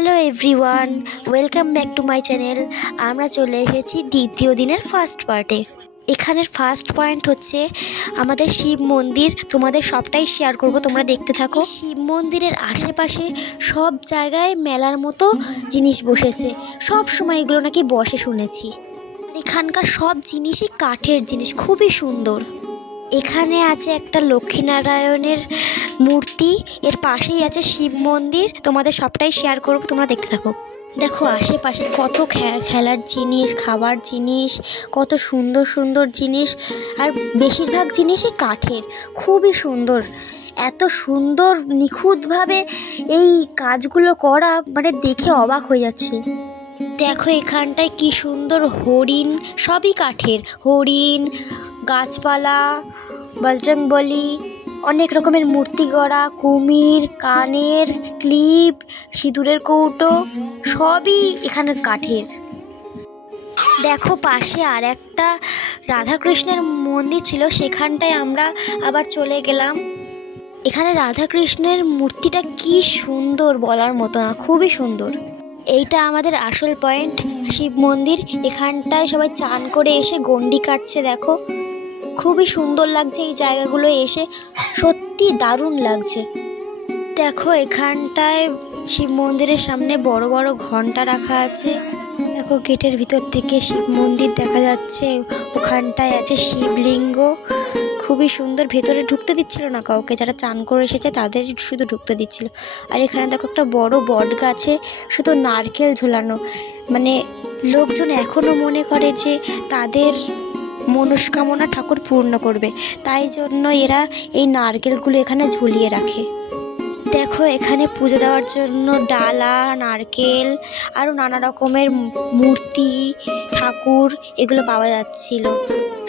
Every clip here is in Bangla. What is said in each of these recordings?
Hello everyone, welcome back to my channel. আমরা চলে এসেছি দ্বিতীয় দিনের ফার্স্ট পার্টে। এখানের ফার্স্ট পয়েন্ট হচ্ছে আমাদের শিব মন্দির। তোমাদের সবটাই শেয়ার করব, তোমরা দেখতে থাকো। শিব মন্দিরের আশেপাশে সব জায়গায় মেলার মতো জিনিস বসেছে, সব সময় এগুলো নাকি বসে শুনেছি। এখানকার সব জিনিসই কাঠের জিনিস, খুবই সুন্দর। এখানে আছে একটা লক্ষ্মীনারায়ণের মূর্তি, এর পাশেই আছে শিব মন্দির। তোমাদের সবটাই শেয়ার করব, তোমরা দেখতে থাকো। দেখো আশেপাশে কত খেলার জিনিস, খাবার জিনিস, কত সুন্দর সুন্দর জিনিস, আর বেশিরভাগ জিনিসই কাঠের, খুবই সুন্দর। এত সুন্দর নিখুঁতভাবে এই কাজগুলো করা, মানে দেখে অবাক হয়ে যাচ্ছে। দেখো এখানটায় কি সুন্দর হরিণ, সবই কাঠের হরিণ, গাছপালা, বজরংবলী, অনেক রকমের মূর্তি গড়া, কুমির, কানের ক্লিপ, সিঁদুরের কৌটো, সবই এখানে কাঠের। দেখো পাশে আর একটা রাধাকৃষ্ণের মন্দির ছিল, সেখানটায় আমরা আবার চলে গেলাম। এখানে রাধাকৃষ্ণের মূর্তিটা কি সুন্দর, বলার মতো না, খুবই সুন্দর। এইটা আমাদের আসল পয়েন্ট, শিব মন্দির। এখানটায় সবাই চান করে এসে গন্ডি কাটছে। দেখো খুবই সুন্দর লাগছে এই জায়গাগুলো এসে, সত্যি দারুণ লাগছে। দেখো এখানটায় শিব মন্দিরের সামনে বড় বড় ঘন্টা রাখা আছে। দেখো গেটের ভিতর থেকে শিব মন্দির দেখা যাচ্ছে, ওখানটায় আছে শিবলিঙ্গ, খুবই সুন্দর। ভেতরে ঢুকতে দিচ্ছিল না কাউকে, যারা চান করে এসেছে তাদের শুধু ঢুকতে দিচ্ছিল। আর এখানে দেখো একটা বড় বট গাছে শুধু নারকেল ঝোলানো, মানে লোকজন এখনও মনে করে যে তাদের মনস্কামনা ঠাকুর পূর্ণ করবে, তাই জন্য এরা এই নারকেলগুলো এখানে ঝুলিয়ে রাখে। দেখো এখানে পুজো দেওয়ার জন্য ডালা, নারকেল, আরও নানা রকমের মূর্তি, ঠাকুর, এগুলো পাওয়া যাচ্ছিল।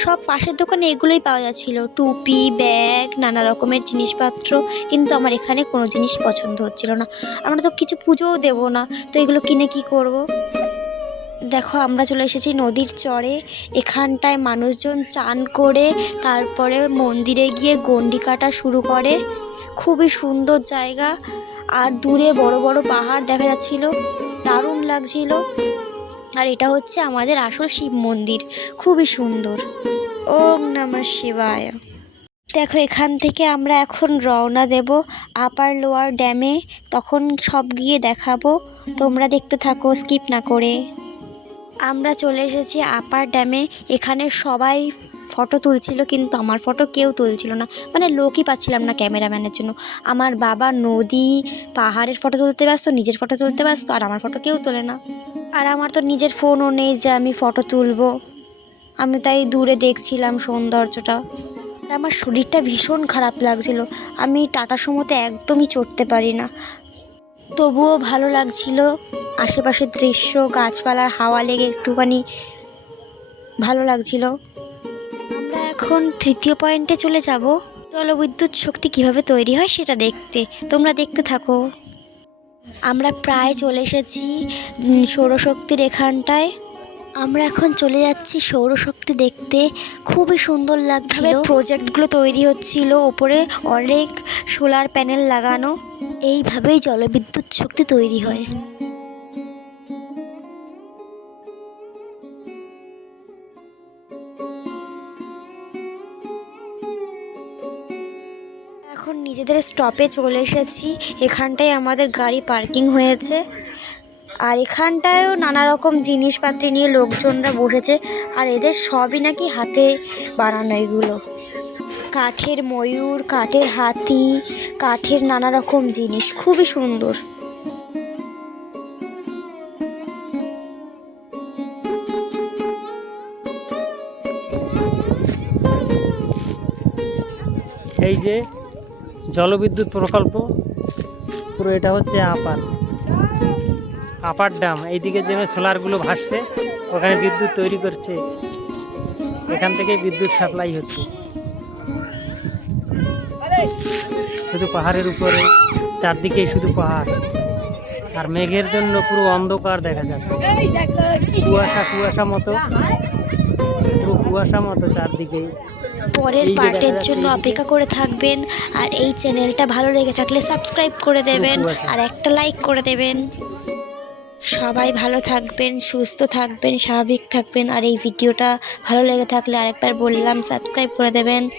সব পাশের দোকানে এগুলোই পাওয়া যাচ্ছিল, টুপি, ব্যাগ, নানা রকমের জিনিসপত্র। কিন্তু আমার এখানে কোনো জিনিস পছন্দ হচ্ছিল না, আমরা তো কিছু পুজোও দেবো না, তো এগুলো কিনে কি করব। দেখো আমরা চলে এসেছি নদীর চরে। এখানটায় মানুষজন চান করে তারপরে মন্দিরে গিয়ে গন্ডি কাটা শুরু করে। খুবই সুন্দর জায়গা, আর দূরে বড় বড় পাহাড় দেখা যাচ্ছিল, দারুণ লাগছিল। আর এটা হচ্ছে আমাদের আসল শিব মন্দির, খুবই সুন্দর। ওম নমঃ শিবায়। দেখো এখান থেকে আমরা এখন রওনা দেব আপার লোয়ার ড্যামে, তখন সব গিয়ে দেখাবো, তোমরা দেখতে থাকো স্কিপ না করে। আমরা চলে এসেছি আপার ড্যামে। এখানে সবাই ফটো তুলছিল, কিন্তু আমার ফটো কেউ তুলছিল না, মানে লোকই পাচ্ছিলাম না ক্যামেরাম্যানের জন্য। আমার বাবা নদী, পাহাড়ের ফটো তুলতে ব্যস্ত, নিজের ফটো তুলতে ব্যস্ত, আর আমার ফটো কেউ তোলে না। আর আমার তো নিজের ফোনও নেই যে আমি ফটো তুলবো, আমি তাই দূরে দেখছিলাম সৌন্দর্যটা। আর আমার শরীরটা ভীষণ খারাপ লাগছিল, আমি টাটা সুমোতে একদমই চড়তে পারি না, তবুও ভালো লাগছিল। আশেপাশের দৃশ্য, গাছপালার হাওয়া লেগে একটুখানি ভালো লাগছিল। আমরা এখন তৃতীয় পয়েন্টে চলে যাব, জলবিদ্যুৎ শক্তি কিভাবে তৈরি হয় সেটা দেখতে, তোমরা দেখতে থাকো। আমরা প্রায় চলে এসেছি সৌরশক্তির এখানটায়। আমরা এখন চলে যাচ্ছি সৌরশক্তি দেখতে, খুবই সুন্দর লাগছিল। প্রজেক্টগুলো তৈরি হচ্ছিল, ওপরে অনেক সোলার প্যানেল লাগানো, এইভাবেই জলবিদ্যুৎ শক্তি তৈরি হয়। এখন নিজেদের স্টপে চলে এসেছি, এখানটায় আমাদের গাড়ি পার্কিং হয়েছে। আর এখানটায়ও নানা রকম জিনিসপাতি নিয়ে লোকজনরা বসেছে, আর এদের সবই নাকি হাতে বানানো, এগুলো কাঠের ময়ূর, কাঠের হাতি, কাঠের নানা রকম জিনিস, খুবই সুন্দর। এই যে জলবিদ্যুৎ প্রকল্প, পুরো এটা হচ্ছে আপার ড্যাম। এইদিকে যে সোলারগুলো ভাসছে, ওখানে বিদ্যুৎ তৈরি করছে, এখান থেকে বিদ্যুৎ সাপ্লাই হচ্ছে। শুধু পাহাড়ের উপরে, চারদিকেই শুধু পাহাড়, আর মেঘের জন্য পুরো অন্ধকার দেখা যাচ্ছে, কুয়াশা মতো, পুরো কুয়াশা মতো চারদিকেই। পরের পার্টের জন্য অপেক্ষা করে থাকবেন, আর এই চ্যানেলটা ভালো লেগে থাকলে সাবস্ক্রাইব করে দেবেন, আর একটা লাইক করে দেবেন। সবাই ভালো থাকবেন, সুস্থ থাকবেন, স্বাভাবিক থাকবেন। আর এই ভিডিওটা ভালো লেগে থাকলে আরেকবার বললাম সাবস্ক্রাইব করে দেবেন।